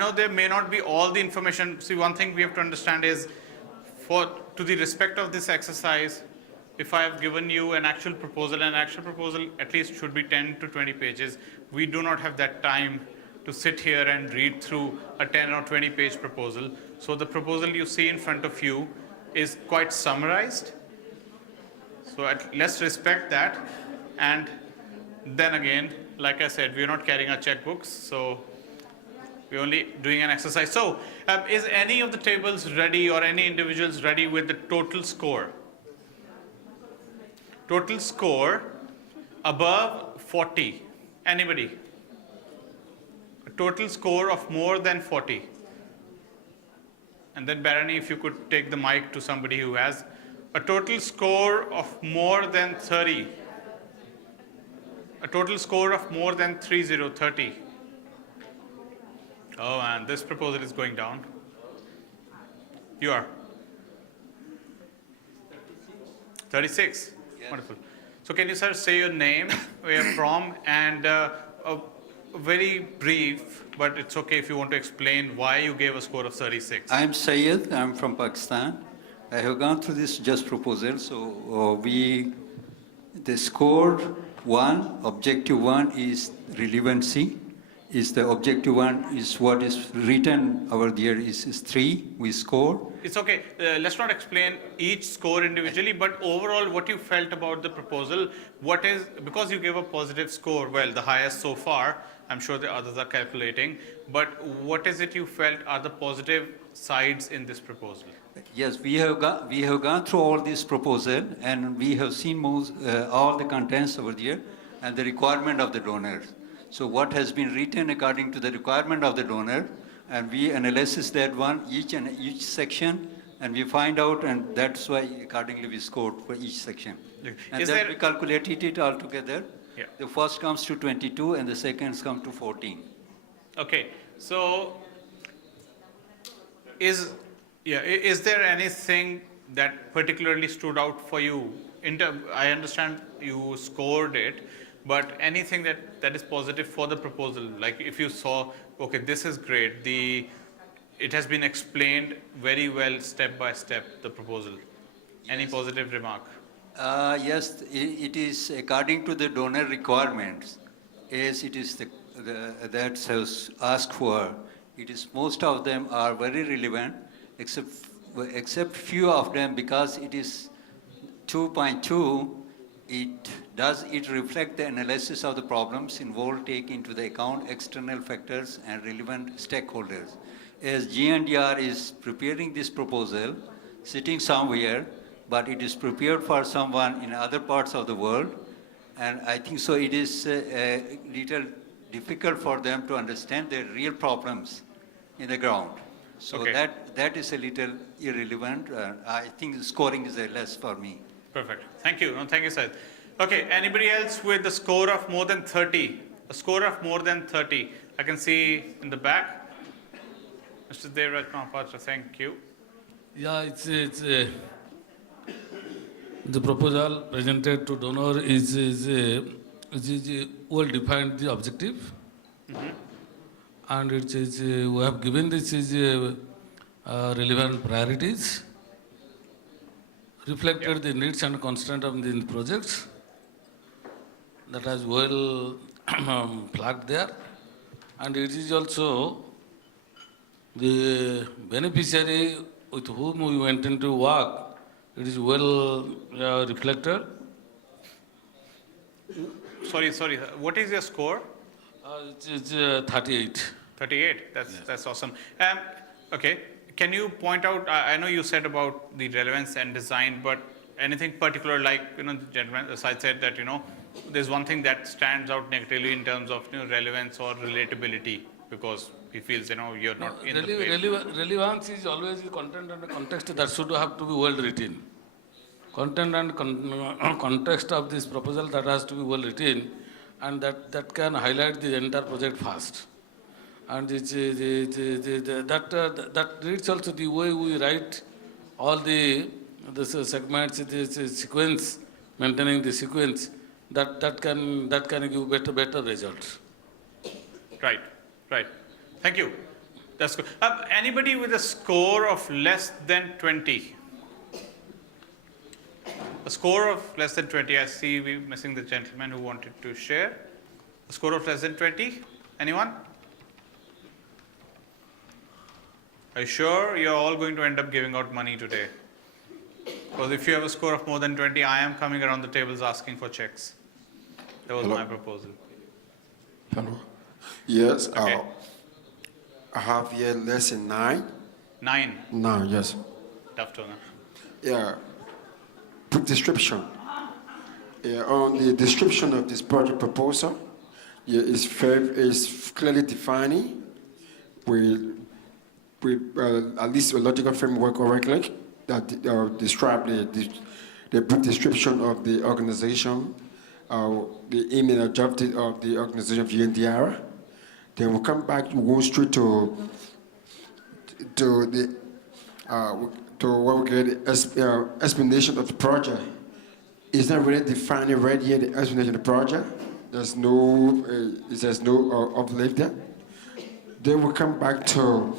know there may not be all the information. See, one thing we have to understand is, to the respect of this exercise, if I have given you an actual proposal, at least should be 10 to 20 pages. We do not have that time to sit here and read through a 10 or 20 page proposal. So the proposal you see in front of you is quite summarized. So let's respect that. And then again, like I said, we're not carrying our checkbooks, so we're only doing an exercise. So is any of the tables ready, or any individuals ready with the total score? Total score above 40. Anybody? A total score of more than 40. And then Barani, if you could take the mic to somebody who has. A total score of more than 30. A total score of more than 30. Oh, and this proposal is going down. You are? 36. Yes. Wonderful. So can you, sir, say your name, where you're from, and a very brief, but it's okay if you want to explain why you gave a score of 36. I'm Syed. I'm from Pakistan. I have gone through this just proposal. So the score 1, objective 1 is relevancy. Is the objective 1 is what is written over there is 3, we score. It's okay. Let's not explain each score individually, but overall what you felt about the proposal, because you gave a positive score, well, the highest so far, I'm sure the others are calculating, but what is it you felt are the positive sides in this proposal? Yes, we have gone through all this proposal, and we have seen all the contents over there and the requirement of the donors. So what has been written according to the requirement of the donor, and we analyze that one, each section, and we find out, and that's why accordingly we scored for each section. And then we calculated it all together. Yeah. The first comes to 22 and the second comes to 14. Okay, so is there anything that particularly stood out for you? I understand you scored it, but anything that is positive for the proposal, like if you saw, okay, this is great, it has been explained very well step by step, the proposal. Yes. Any positive remark? Yes, it is according to the donor requirements, as it is that has asked for. It is most of them are very relevant, except few of them, because it is 2.2. It reflect the analysis of the problems involved, take into the account external factors and relevant stakeholders. As GNDR is preparing this proposal, sitting somewhere, but it is prepared for someone in other parts of the world, and I think so it is a little difficult for them to understand the real problems in the ground. So okay. that is a little irrelevant. I think scoring is a less for me. Perfect. Thank you. No, thank you, Syed. Okay, anybody else with a score of more than 30? A score of more than 30. I can see in the back. Mr. Devraj Mahapatra, thank you. Yeah, it's the proposal presented to donor is well defined the objective, and it is we have given this is relevant priorities, reflected the needs and constraints of the projects, that is well flagged there, and it is also the beneficiary with whom we intend to work. It is well reflected. Sorry. What is your score? It's 38. 38. That's awesome. Okay. Can you point out? I know you said about the relevance and design, but anything particular, like the gentleman Syed said that there's one thing that stands out negatively in terms of relevance or relatability, because he feels you're not in the place. Relevance is always the content and the context that should have to be well written. Content and context of this proposal that has to be well written, and that can highlight the entire project fast. And that reads also the way we write all the segments, the sequence, maintaining the sequence. That can give better results. Right. Thank you. That's good. Anybody with a score of less than 20? A score of less than 20. I see we're missing the gentleman who wanted to share. A score of less than 20? Anyone? Are you sure you're all going to end up giving out money today? Because if you have a score of more than 20, I am coming around the tables asking for checks. That was Hello? my proposal. Hello. Yes. Okay. I have here lesson 9. 9. 9. Yes. Tough to know. Yeah. Put description. Yeah, on the description of this project proposal, yeah, is clearly defining with at least a logical framework or like that describe the brief description of the organization, the aim and objective of the organization of GNDR. Then we'll come back, we'll go straight to the to what we get explanation of the project. It's not really defining right here the explanation of the project. There's no uplift there. Then we'll come back to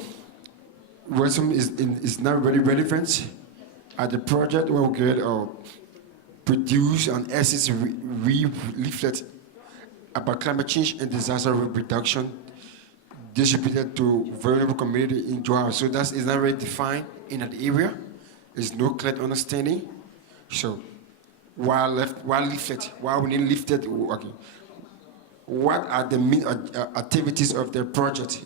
what some is not really relevant at the project where we get produce an essence leaflet about climate change and disaster reduction distributed to vulnerable community in Joao. So that is not really defined in that area. There's no clear understanding. So while we need lifted, okay, what are the main activities of the project?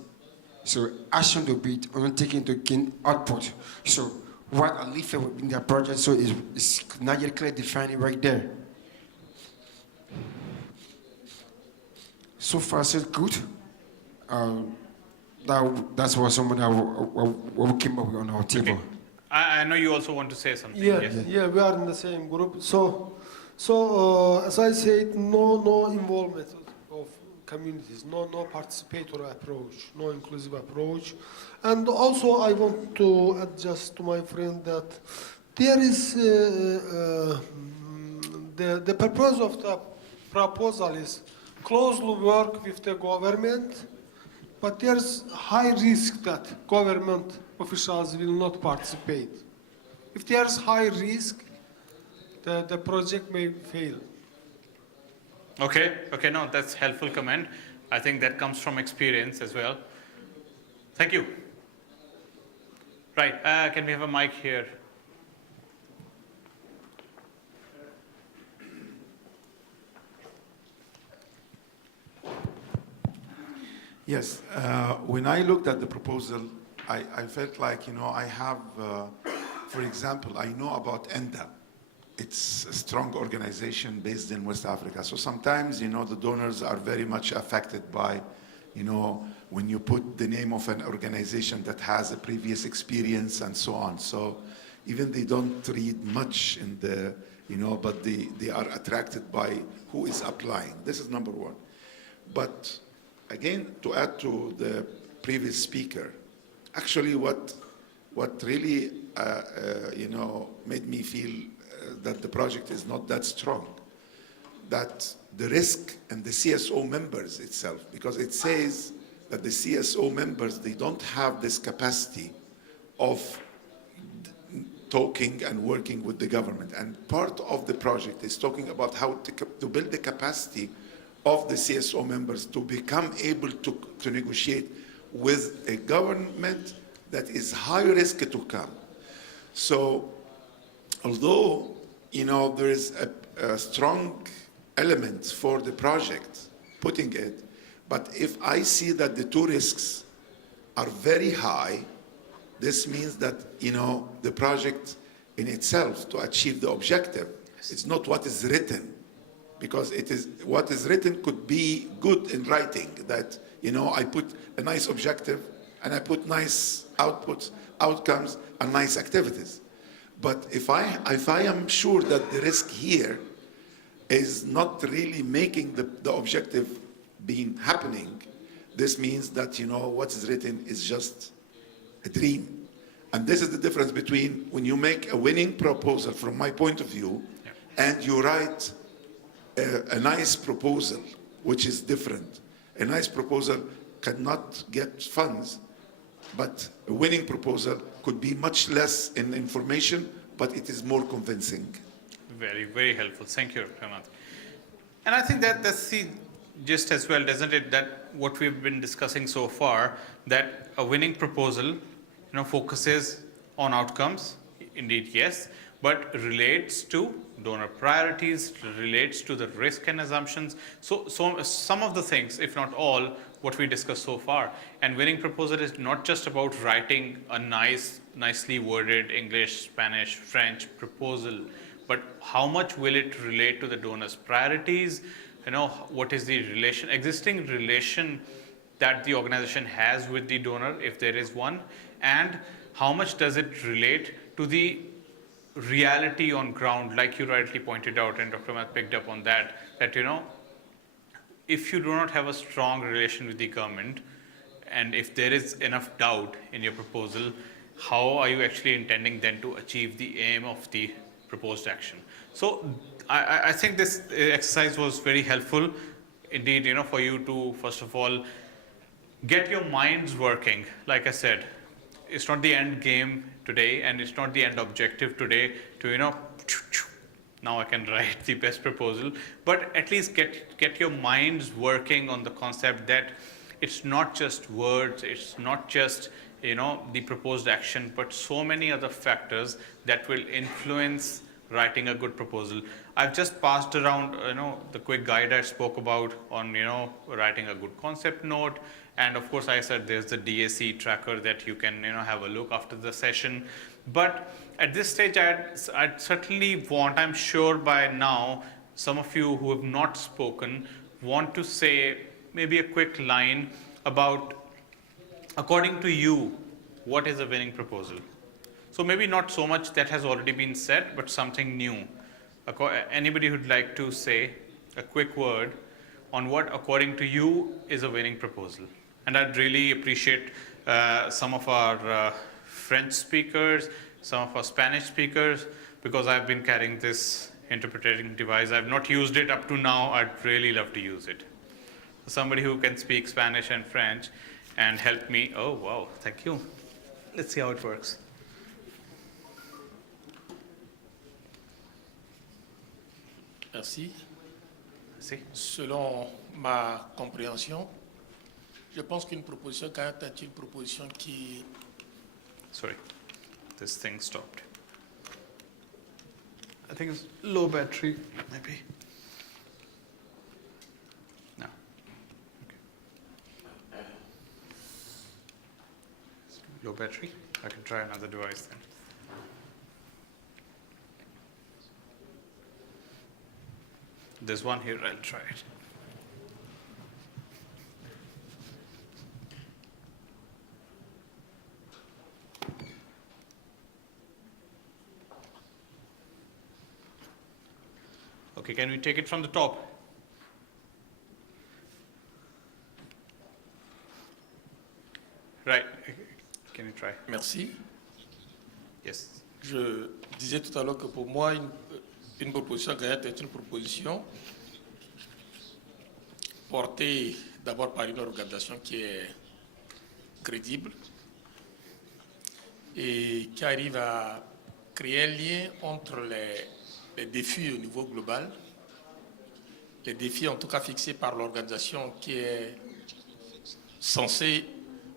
So action to be undertaken to gain output. So what are lifted within the project? So it's not yet clearly defined right there. So far, so good. That's what someone what came up with on our table. Okay. I know you also want to say something. Yeah, Yes. yeah, we are in the same group. So as I said, no involvement of communities, no participatory approach, no inclusive approach. And also I want to adjust to my friend that there is, the purpose of the proposal is closely work with the government, but there's high risk that government officials will not participate. If there's high risk, the project may fail. Okay, no, that's helpful comment. I think that comes from experience as well. Thank you. Right, can we have a mic here? Yes, when I looked at the proposal, I felt like, I have, for example, I know about ENDA. It's a strong organization based in West Africa. So sometimes, the donors are very much affected by, when you put the name of an organization that has a previous experience and so on. So even they don't read much in the, but they are attracted by who is applying. This is number one. But again, to add to the previous speaker, actually what really, made me feel that the project is not that strong, that the risk and the CSO members itself, because it says that the CSO members, they don't have this capacity of talking and working with the government. And part of the project is talking about how to build the capacity of the CSO members to become able to negotiate with a government that is high risk to come. So although, there is a strong element for the project, putting it, but if I see that the two risks are very high, this means that, the project in itself to achieve the objective, it's not what is written, because it is what is written could be good in writing, that, I put a nice objective and I put nice outputs, outcomes, and nice activities. But if I am sure that the risk here is not really making the objective being happening, this means that, what is written is just a dream. And this is the difference between when you make a winning proposal, from my point of view, and you write a nice proposal, which is different. A nice proposal cannot get funds But a winning proposal could be much less in information, but it is more convincing. Very, very helpful. Thank you, Ramanth. And I think that that's the gist as well, doesn't it? That what we've been discussing so far, that a winning proposal, focuses on outcomes, indeed, yes, but relates to donor priorities, relates to the risk and assumptions. So some of the things, if not all, what we discussed so far. And winning proposal is not just about writing a nicely worded English, Spanish, French proposal, but how much will it relate to the donor's priorities? What is the existing relation that the organization has with the donor, if there is one, and how much does it relate to the reality on ground, like you rightly pointed out, and Dr. Math picked up on that if you do not have a strong relation with the government, and if there is enough doubt in your proposal, how are you actually intending then to achieve the aim of the proposed action? So I think this exercise was very helpful indeed, for you to, first of all, get your minds working. Like I said, it's not the end game today, and it's not the end objective today to, now I can write the best proposal, but at least get your minds working on the concept that it's not just words, it's not just, the proposed action, but so many other factors that will influence writing a good proposal. I've just passed around, the quick guide I spoke about on, writing a good concept note. And of course, I said there's the DAC tracker that you can, have a look after the session. But at this stage, I'd certainly want, I'm sure by now, some of you who have not spoken want to say maybe a quick line about, according to you, what is a winning proposal? So maybe not so much that has already been said, but something new. Anybody who'd like to say a quick word on what, according to you, is a winning proposal? And I'd really appreciate some of our French speakers, some of our Spanish speakers, because I've been carrying this interpreting device. I've not used it up to now. I'd really love to use it. Somebody who can speak Spanish and French and help me. Oh, wow, thank you. Let's see how it works. Merci. See? Selon ma compréhension, je pense qu'une proposition carrette est une proposition qui Sorry, this thing stopped. I think it's low battery, maybe. No. Okay. Low battery? I can try another device then. There's one here, I'll try it. Okay, can we take it from the top? Right, can you try? Merci. Yes. Je disais tout à l'heure que pour moi, une proposition gagnante est une proposition portée d'abord par une organisation qui est crédible et qui arrive à créer un lien entre les défis au niveau global, les défis en tout cas fixés par l'organisation qui est censée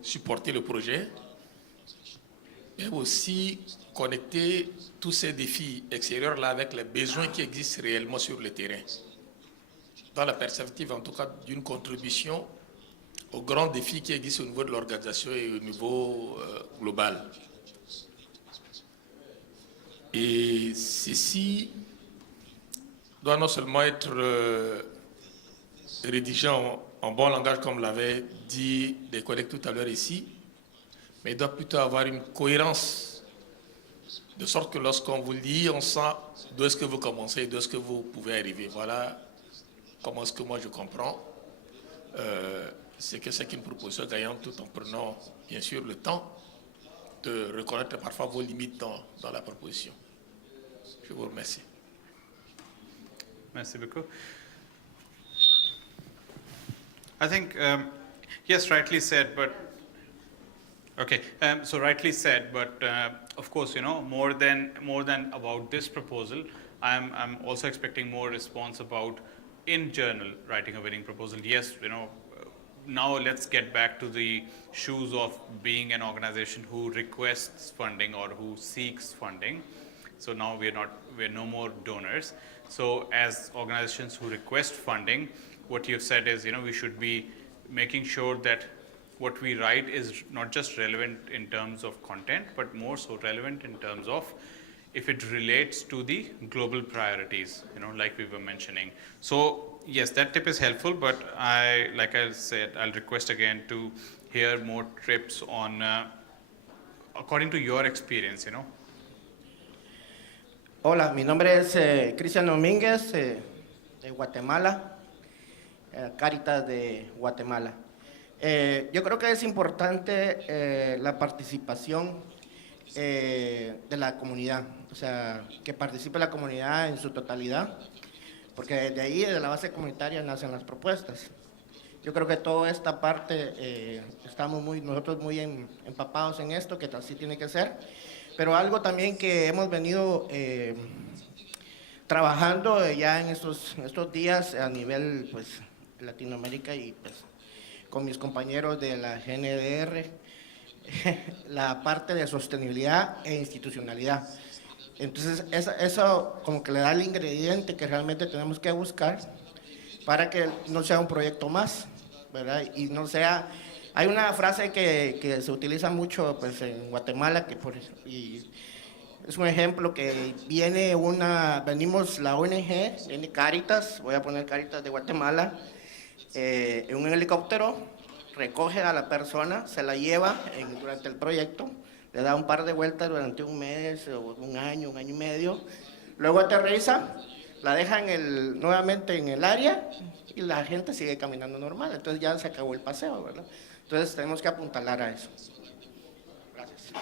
supporter le projet, et aussi connecter tous ces défis extérieurs-là avec les besoins qui existent réellement sur le terrain, dans la perspective en tout cas d'une contribution aux grands défis qui existent au niveau de l'organisation et au niveau global. Et ceci doit non seulement être rédigé en bon langage, comme l'avaient dit des collègues tout à l'heure ici, mais il doit plutôt avoir une cohérence, de sorte que lorsqu'on vous lit, on sent d'où est-ce que vous commencez et d'où est-ce que vous pouvez arriver. Voilà comment est-ce que moi je comprends c'est que c'est qu'une proposition gagnante, tout en prenant bien sûr le temps de reconnaître parfois vos limites dans la proposition. Je vous remercie. Merci beaucoup. I think, yes, rightly said, but Okay, so rightly said, but of course, more than about this proposal, I'm also expecting more response about in journal writing a winning proposal. Yes, now let's get back to the shoes of being an organization who requests funding or who seeks funding. So now we're no more donors. So as organizations who request funding, what you've said is, we should be making sure that what we write is not just relevant in terms of content, but more so relevant in terms of if it relates to the global priorities, like we were mentioning. So yes, that tip is helpful, but like I said, I'll request again to hear more tips on, according to your experience, Hola, mi nombre es Cristian Domínguez, de Guatemala, Cáritas de Guatemala. Yo creo que es importante la participación de la comunidad, o sea, que participe la comunidad en su totalidad, porque desde ahí, de la base comunitaria, nacen las propuestas. Yo creo que toda esta parte estamos nosotros muy empapados en esto, que así tiene que ser. Pero algo también que hemos venido trabajando ya en estos días a nivel pues, Latinoamérica y pues, con mis compañeros de la GNDR, la parte de sostenibilidad e institucionalidad. Entonces, eso como que le da el ingrediente que realmente tenemos que buscar para que no sea un proyecto más, ¿verdad? Y no sea... Hay una frase que se utiliza mucho pues, en Guatemala, y es un ejemplo que venimos la ONG, viene Cáritas, voy a poner Cáritas de Guatemala, en un helicóptero, recoge a la persona, se la lleva durante el proyecto, le da un par de vueltas durante un mes, o un año y medio, luego aterriza, la deja nuevamente en el área y la gente sigue caminando normal, entonces ya se acabó el paseo, ¿verdad? Entonces tenemos que apuntalar a eso. Gracias.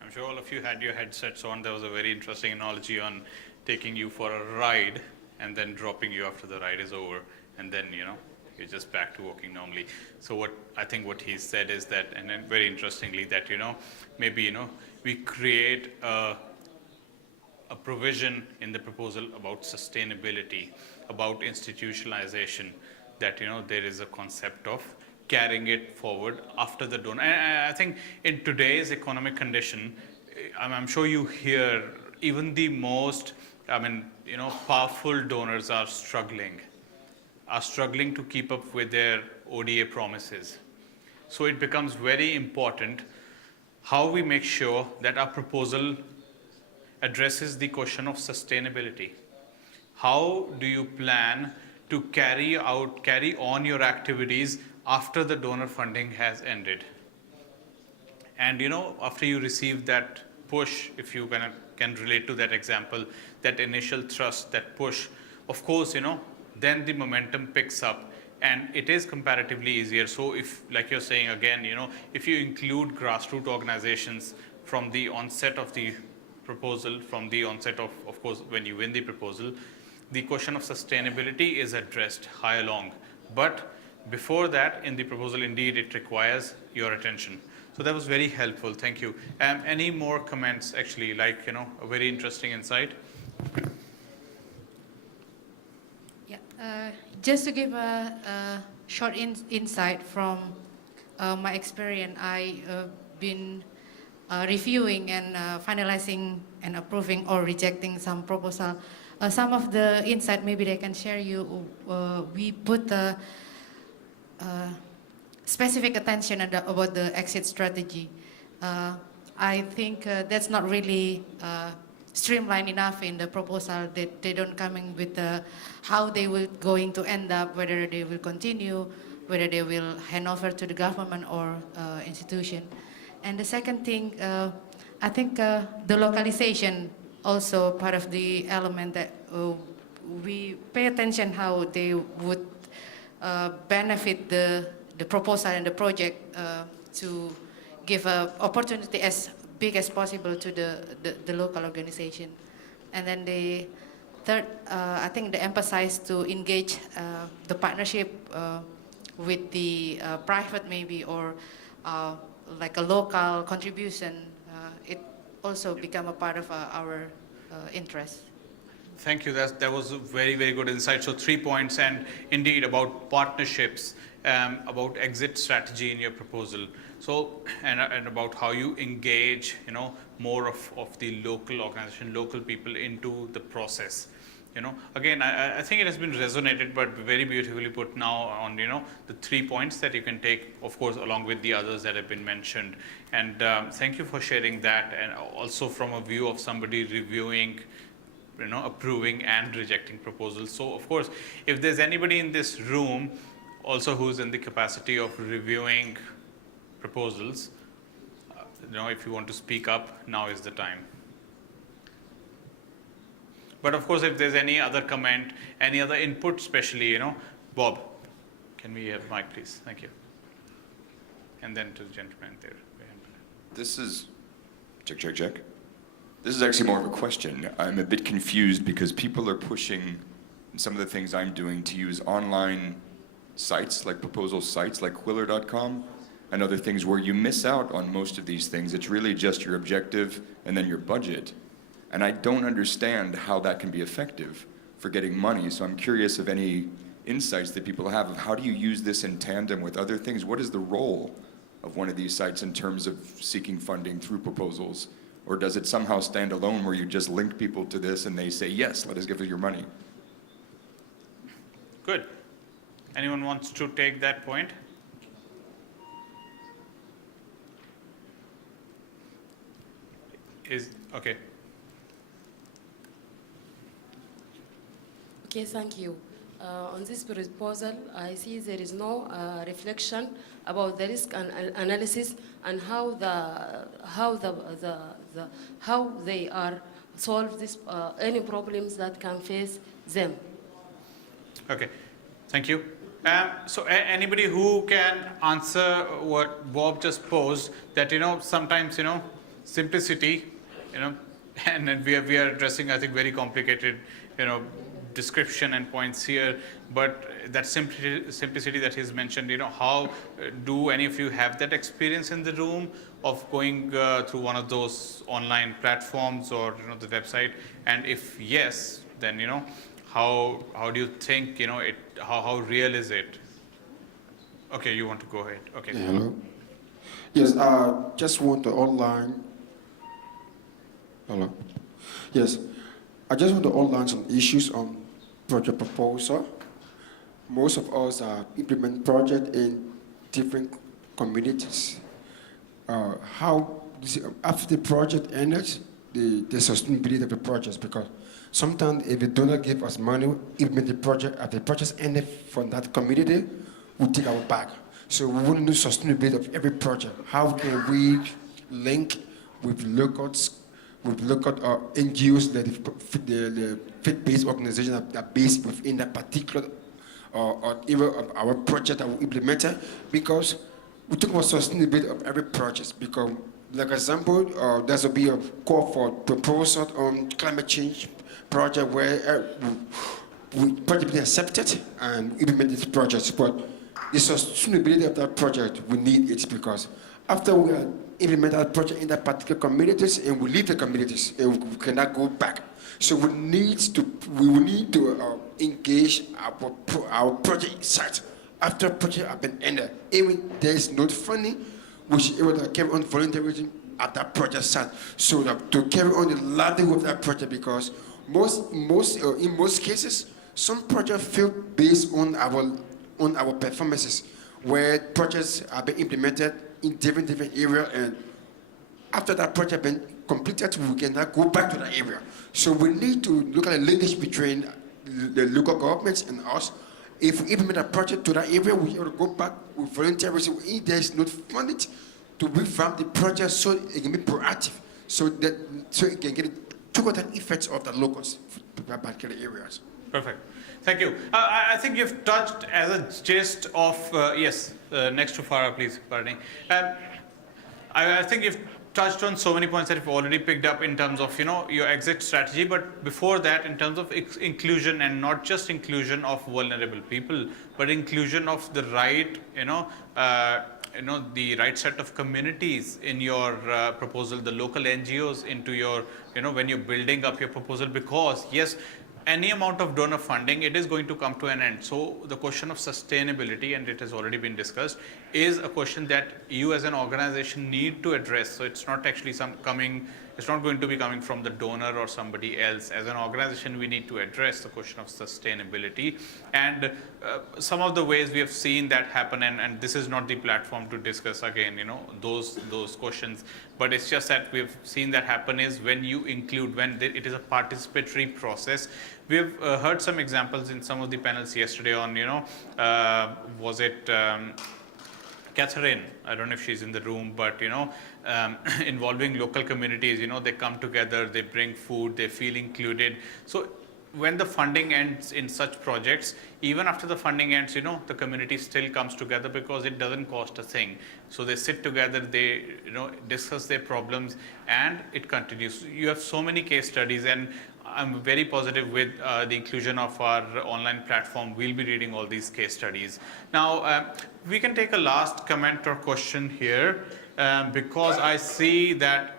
I'm sure all of you had your headsets on. There was a very interesting analogy on taking you for a ride and then dropping you after the ride is over, and then, you're just back to walking normally. So what he said is that, and then very interestingly, that, maybe, we create a provision in the proposal about sustainability, about institutionalization, that there is a concept of carrying it forward after the donor. And I think in today's economic condition, I'm sure you hear even the most, powerful donors are struggling to keep up with their ODA promises. So it becomes very important how we make sure that our proposal addresses the question of sustainability. How do you plan to carry on your activities after the donor funding has ended? And after you receive that push, if you can relate to that example, that initial thrust, that push, of course, then the momentum picks up and it is comparatively easier. So if, like you're saying again, if you include grassroots organizations from the onset of the proposal, from the onset of course, when you win the proposal, the question of sustainability is addressed high along. But before that, in the proposal, indeed, it requires your attention. So that was very helpful. Thank you. Any more comments, actually, like, a very interesting insight? Yeah, just to give a short insight from my experience, I've been reviewing and finalizing and approving or rejecting some proposal. Some of the insight maybe they can share you. We put specific attention about the exit strategy. I think that's not really streamlined enough in the proposal, that they don't come in with how they will going to end up, whether they will continue, whether they will hand over to the government or institution. And the second thing, I think the localization also part of the element that we pay attention how they would benefit the proposal and the project to give an opportunity as big as possible to the local organization. And then Third, I think the emphasis to engage the partnership with the private maybe or like a local contribution, it also become a part of our interest. Thank you. That was a very, very good insight. So 3 points, and indeed about partnerships, about exit strategy in your proposal. So, and about how you engage, more of the local organization, local people into the process. Again, I think it has been resonated, but very beautifully put now on, the 3 points that you can take, of course, along with the others that have been mentioned. And thank you for sharing that, and also from a view of somebody reviewing, approving and rejecting proposals. So, of course, if there's anybody in this room also who's in the capacity of reviewing proposals, if you want to speak up, now is the time. But of course, if there's any other comment, any other input, especially, Bob, can we have mic, please? Thank you. And then to the gentleman there. This is, check. This is actually more of a question. I'm a bit confused because people are pushing some of the things I'm doing to use online sites, like proposal sites like Quiller.com and other things where you miss out on most of these things. It's really just your objective and then your budget. And I don't understand how that can be effective for getting money. So I'm curious of any insights that people have of how do you use this in tandem with other things? What is the role of one of these sites in terms of seeking funding through proposals? Or does it somehow stand alone where you just link people to this and they say, yes, let us give you your money? Good. Anyone wants to take that point? Okay. Okay, thank you. On this proposal, I see there is no reflection about the risk analysis and how they are solve this any problems that can face them. Okay, thank you. So anybody who can answer what Bob just posed, that sometimes simplicity, and we are addressing, I think, very complicated description and points here, but that simplicity that he's mentioned, how do any of you have that experience in the room of going through one of those online platforms or the website? And if yes, then how do you think how real is it? Okay, you want to go ahead. Okay. Yeah, hello. Yes, just want to outline. Hello. Yes, I just want to outline some issues on project proposal. Most of us implement project in different communities. After the project ends, the sustainability of the project, because sometimes if the donor give us money, implement the project, after the project ended from that community, we take our back. So we want to know sustainability of every project. How can we link with local NGOs, the faith-based organizations that are based within that particular or even of our project that we implemented, because we talk about sustainability of every project. Because, like example, there will be a call for proposal on climate change project where we project be accepted and implement this project. But the sustainability of that project, we need it, because after we implement that project in that particular communities and we leave the communities and we cannot go back. So we will need to engage our project site after project has been ended. Even there is no funding, we should be able to carry on volunteerism at that project site. So to carry on the livelihood of that project, because in most cases, some projects fail based on our performances, where projects are being implemented in different areas, and after that project has been completed, we cannot go back to that area. So we need to look at the linkage between the local governments and us. If we implement a project to that area, we have to go back with volunteerism. If there is not funding to revamp the project so it can be proactive, so it can get two-quarter effects of the locals to particular areas. Perfect. Thank you. I think you've touched as a gist of, yes, next to Farah, please, Barney. I think you've touched on so many points that you've already picked up in terms of your exit strategy, but before that, in terms of inclusion, and not just inclusion of vulnerable people, but inclusion of the right the right set of communities in your proposal, the local NGOs into your when you're building up your proposal, because yes, any amount of donor funding, it is going to come to an end. So the question of sustainability, and it has already been discussed, is a question that you as an organization need to address. So it's not actually it's not going to be coming from the donor or somebody else. As an organization, we need to address the question of sustainability. And some of the ways we have seen that happen, and this is not the platform to discuss again, those questions, but it's just that we've seen that happen is when you include, it is a participatory process. We have heard some examples in some of the panels yesterday on, was it Catherine? I don't know if she's in the room, but involving local communities, they come together, they bring food, they feel included. So when the funding ends in such projects, even after the funding ends, the community still comes together because it doesn't cost a thing. So they sit together, they discuss their problems, and it continues. You have so many case studies, and I'm very positive with the inclusion of our online platform. We'll be reading all these case studies. Now, we can take a last comment or question here, because I see that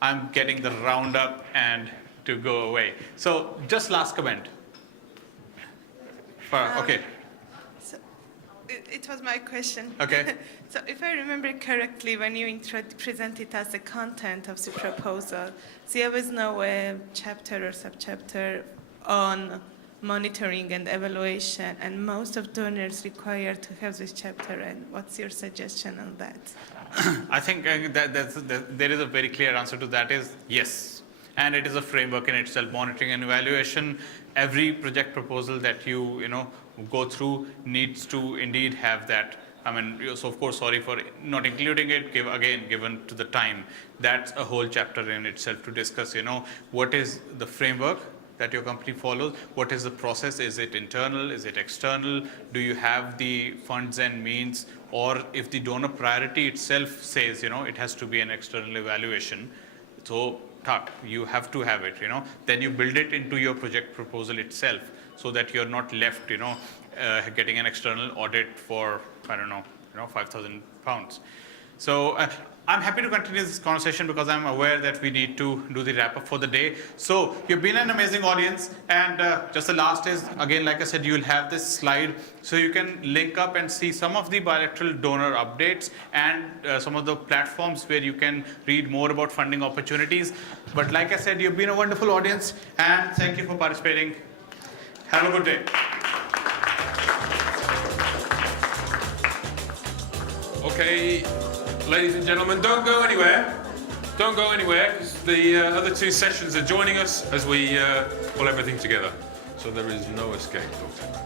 I'm getting the roundup and to go away. So just last comment. Okay. So it was my question. Okay. So if I remember correctly, when you presented us the content of the proposal, there was no chapter or subchapter on monitoring and evaluation, and most of donors require to have this chapter. And what's your suggestion on that? I think there is a very clear answer to that is yes. And it is a framework in itself, monitoring and evaluation. Every project proposal that you go through needs to indeed have that. I mean, so of course, sorry for not including it, given to the time. That's a whole chapter in itself to discuss, what is the framework that your company follows? What is the process? Is it internal? Is it external? Do you have the funds and means? Or if the donor priority itself says, it has to be an external evaluation. So you have to have it, then you build it into your project proposal itself, so that you're not left, getting an external audit for, I don't know, 5,000 pounds. So I'm happy to continue this conversation because I'm aware that we need to do the wrap up for the day. So you've been an amazing audience, and just the last is, again, like I said, you'll have this slide so you can link up and see some of the bilateral donor updates and some of the platforms where you can read more about funding opportunities. But like I said, you've been a wonderful audience, and thank you for participating. Have a good day. Okay, ladies and gentlemen, don't go anywhere. Don't go anywhere, because the other two sessions are joining us as we pull everything together. So there is no escape, Doctor.